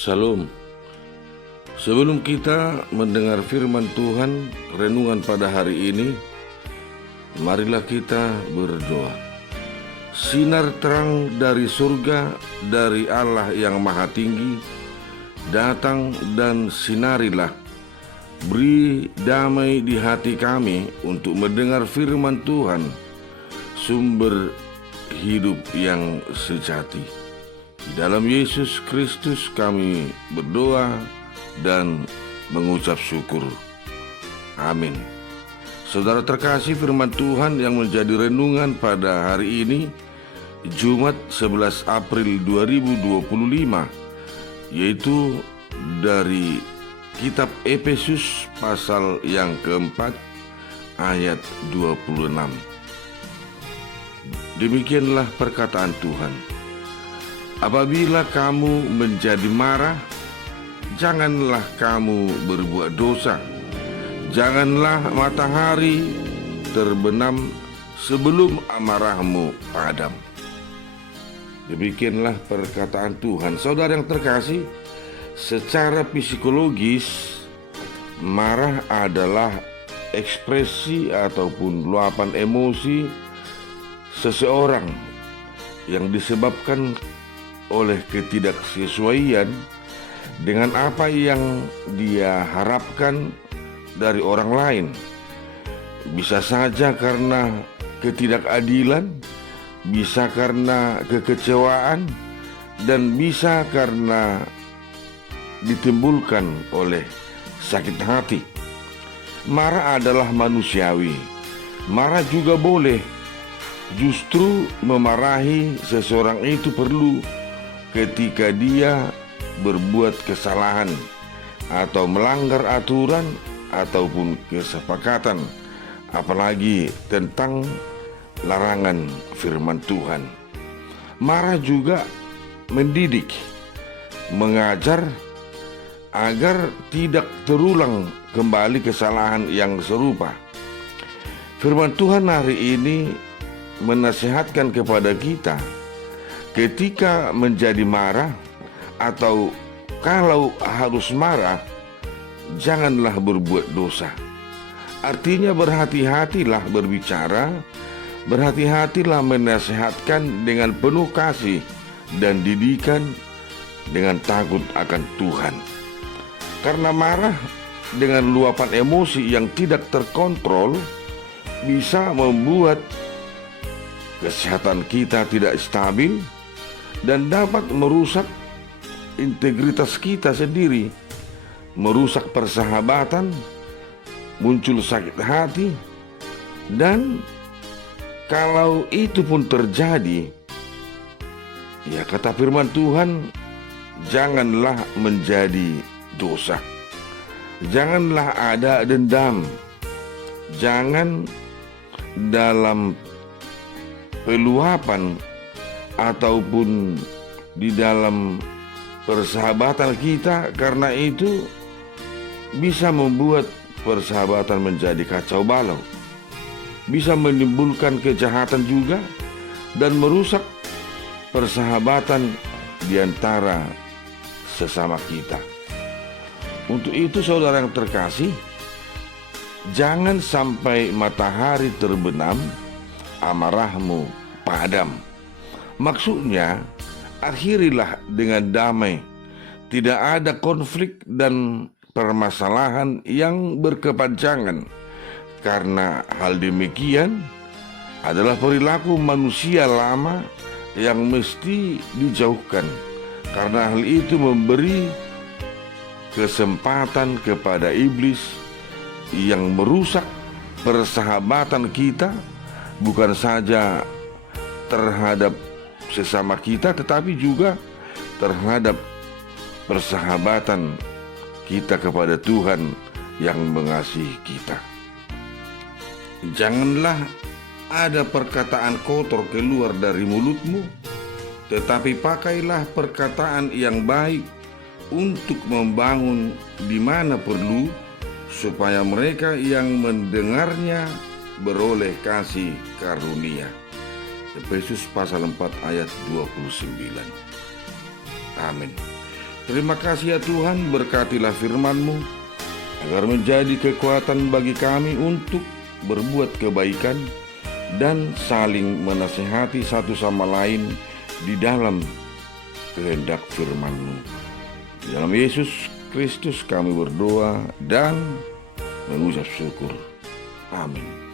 Salam. Sebelum kita mendengar firman Tuhan renungan pada hari ini, marilah kita berdoa. Sinar terang dari surga, dari Allah yang Maha Tinggi, datang dan sinarilah. Beri damai di hati kami untuk mendengar firman Tuhan, sumber hidup yang sejati. Di dalam Yesus Kristus kami berdoa dan mengucap syukur. Amin. Saudara terkasih, firman Tuhan yang menjadi renungan pada hari ini, Jumat 11 April 2025, yaitu dari kitab Efesus pasal yang keempat ayat 26. Demikianlah perkataan Tuhan. Apabila kamu menjadi marah, janganlah kamu berbuat dosa. Janganlah matahari terbenam sebelum amarahmu padam. Demikianlah perkataan Tuhan. Saudara yang terkasih, secara psikologis, marah adalah ekspresi ataupun luapan emosi seseorang yang disebabkan oleh ketidaksesuaian dengan apa yang dia harapkan dari orang lain. Bisa saja karena ketidakadilan, bisa karena kekecewaan, dan bisa karena ditimbulkan oleh sakit hati. Marah adalah manusiawi. Marah juga boleh. Justru memarahi seseorang itu perlu ketika dia berbuat kesalahan atau melanggar aturan ataupun kesepakatan, apalagi tentang larangan firman Tuhan. Marah juga mendidik, mengajar agar tidak terulang kembali kesalahan yang serupa. Firman Tuhan hari ini menasihatkan kepada kita, ketika menjadi marah atau kalau harus marah, janganlah berbuat dosa. Artinya berhati-hatilah berbicara, berhati-hatilah menasihatkan dengan penuh kasih dan didikan dengan takut akan Tuhan. Karena marah dengan luapan emosi yang tidak terkontrol bisa membuat kesehatan kita tidak stabil dan dapat merusak integritas kita sendiri, merusak persahabatan, muncul sakit hati, dan kalau itu pun terjadi, ya kata firman Tuhan, janganlah menjadi dosa. Janganlah ada dendam. Jangan dalam peluapan ataupun di dalam persahabatan kita, karena itu bisa membuat persahabatan menjadi kacau balau, bisa menimbulkan kejahatan juga dan merusak persahabatan di antara sesama kita. Untuk itu saudara yang terkasih, jangan sampai matahari terbenam, amarahmu padam. Maksudnya, akhirilah dengan damai. Tidak ada konflik dan permasalahan yang berkepanjangan. Karena hal demikian adalah perilaku manusia lama yang mesti dijauhkan. Karena hal itu memberi kesempatan kepada iblis yang merusak persahabatan kita, bukan saja terhadap sesama kita, tetapi juga terhadap persahabatan kita kepada Tuhan yang mengasihi kita. Janganlah ada perkataan kotor keluar dari mulutmu, tetapi pakailah perkataan yang baik untuk membangun di mana perlu, supaya mereka yang mendengarnya beroleh kasih karunia. Efesus pasal 4 ayat 29. Amin. Terima kasih ya Tuhan, berkatilah firman-Mu agar menjadi kekuatan bagi kami untuk berbuat kebaikan dan saling menasehati satu sama lain di dalam kehendak firman-Mu. Di dalam Yesus Kristus kami berdoa dan mengucap syukur. Amin.